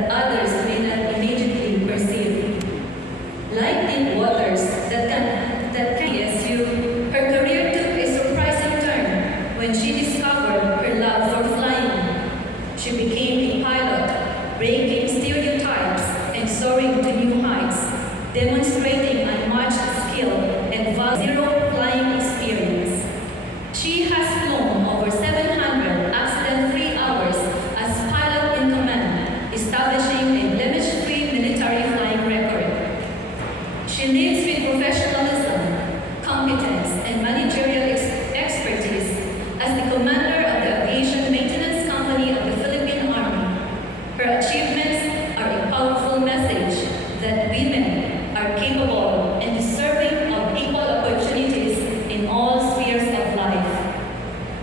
that others may not immediately perceive. Like deep waters that can yes, you. Her career took a surprising turn when she discovered her love for flying. She became a pilot, breaking stereotypes and soaring to new heights, demonstrating unmatched skill and zero flying experience. She has flown over 700 accident-free hours as pilot in command, establishing a blemish-free military flying record. She leads with professionalism, competence, and managerial expertise as the commander of the Aviation Maintenance Company of the Philippine Army. Her achievements are a powerful message that women are capable and deserving of equal opportunities in all spheres of life.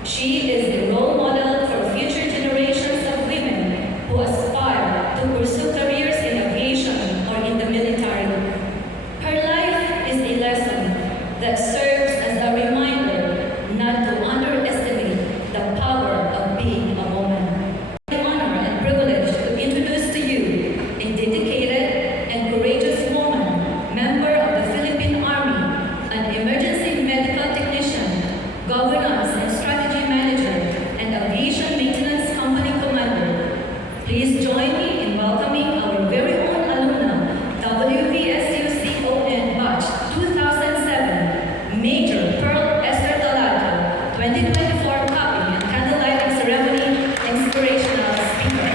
She is a role model for future generations of women who aspire to pursue careers in aviation or in the military. Her life is a lesson that serves as a reminder not to underestimate the power of being a woman. The honor and privilege to introduce to you a dedicated and courageous woman, member of the Philippine Army, an emergency medical technician, governance and strategy manager, and aviation maintenance company commander. Please join me in welcoming our very own alumna, WVSU-CON Batch 2007, Major Pearl Esther Talato, 2024 Cupping and Candlelighting Ceremony Inspirational Speaker.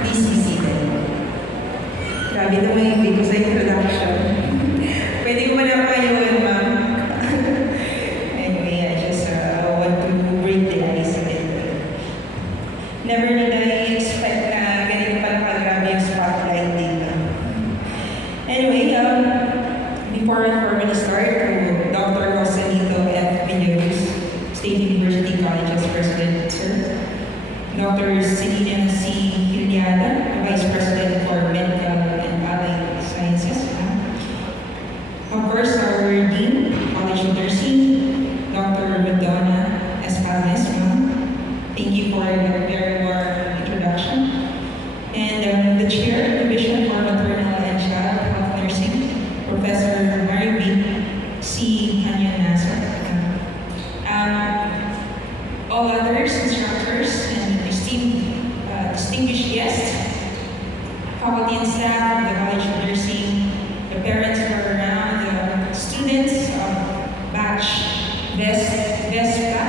Please be seated. Grabe naman yung video sa introduction. Pwede ko na payuhan, ma'am. Anyway, I just want to break the ice a bit. Never did I expect na ganito pa nakagrabe yung spotlight dito. Anyway, before I formally start, Dr. Rosalito F. Villaluz, State University College's President, sir. Dr. Selena C. Juliana, Vice President for Medical and Allied Sciences. Of course, our Dean, College of Nursing, Dr. Madonna Espales. Thank you for your very warm introduction. And the Chair, Division for Maternal and Child Health Nursing, Professor Maribel C. Canyon Nasser. All others, instructors, and distinguished guests, faculty and staff of the College of Nursing, the parents who are around, the students of batch Vespa.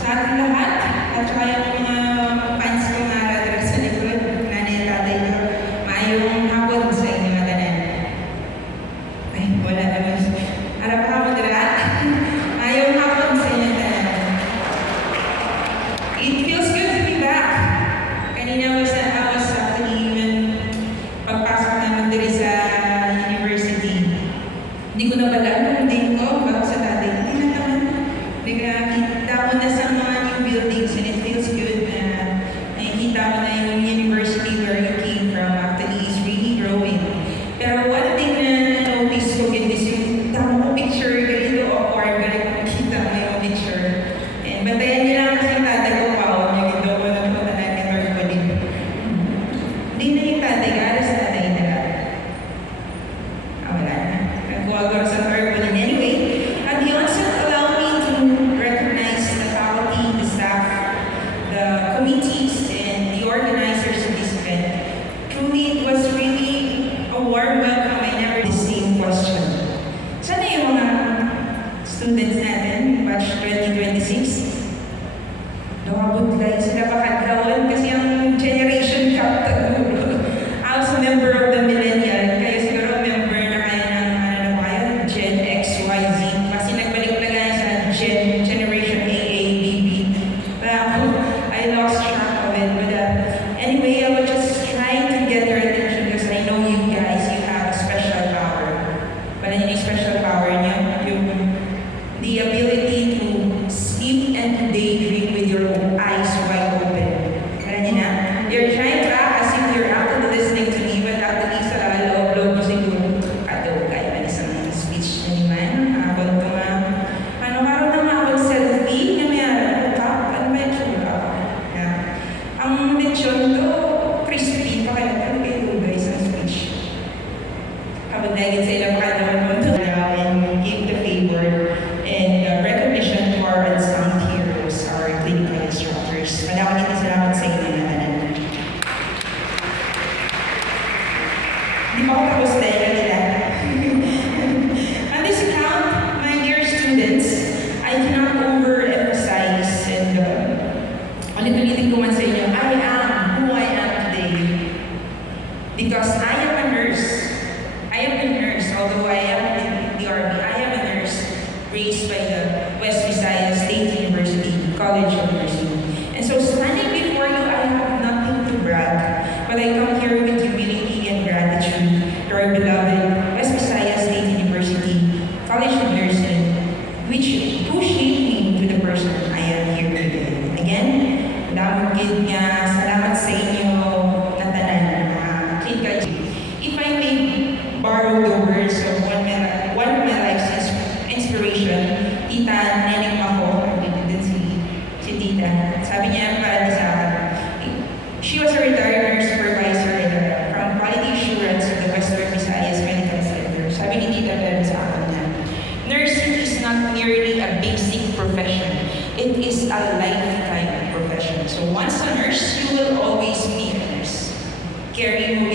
Sa ating lahat, at saka yung mga fans ko na naradara sa likod, nanay at tatay ko, maayong hapon sa inyong mga tanan. Ay, wala naman. Harap hapon dira. Maayong hapon sa inyong tanan. It feels good to be back. Kanina I was actually even pagpasok namin diri sa university. Hindi ko na pala kung din ko, bago sa tatay. Hindi na naman. Nakakita mo na sa mga new buildings and it feels good na nakikita mo na yung university where you came from actually is really growing. Pero one thing na notice ko yun is yung tama ko picture ganito awkward ganito makita mo yung picture. And batayan niyo lang kasi yung tatay ko pa yung ito ko na po tanan ni Lord ko din. Hindi na yung tatay ka, alas tatay na ka. Wala na. Nagkuha sa Lord ko din. Anyway, at the onset, allow me to recognize the faculty, the staff, the committees, and the organizers of this event. Truly, it was really a warm welcome. I never the same question. Sana yung mga students natin, batch 2026, nakabudlay sila pakadlawan kasi ang generation gap I was a member of the millennial, kaya siguro member na kaya ng Alam niyo yung special power niyo? Yung the ability to sleep and to daydream with your eyes wide open. Alam niyo na? You're trying to act as if you're actually listening to me, but actually sa loob-loob mo siguro, kahit may isang speech na naman, habang ko nga, karoon naman akong selfie na may ano ba yung tsura? Ang lechon to, crispy pa kaya talaga yung guys ang speech. Habang dahil sa ilang kanaman mo to and give the favor and recognition to our unsung heroes, our clinical instructors. Malaking salamat sa inyo na tanan. Hindi pa ako tapos dahil nila. On this account, my dear students, I cannot overemphasize and ulit-ulitin ko man sa inyo, I am who I am today. Because I am a nurse. I am a nurse, although I am in the Army. I am a nurse raised by the West Visayas State University, College of Nursing. And so standing before you, I have nothing to brag, but I come here with humility and gratitude to our beloved West Visayas State University, College of Nursing, who shaped me to the person I am here today. Again, salamat sa inyo na tanan, clinical. If I may borrow the words of one of my life's inspiration, Tita Neneng ako, din si Tita. Sabi niya para sa akin, she was a retired nurse supervisor from Quality Assurance of the Western Visayas Medical Center. Sabi ni Tita pero sa akin na, nursing is not merely a basic profession. It is a lifetime profession. So once a nurse, you will always be a nurse. Caring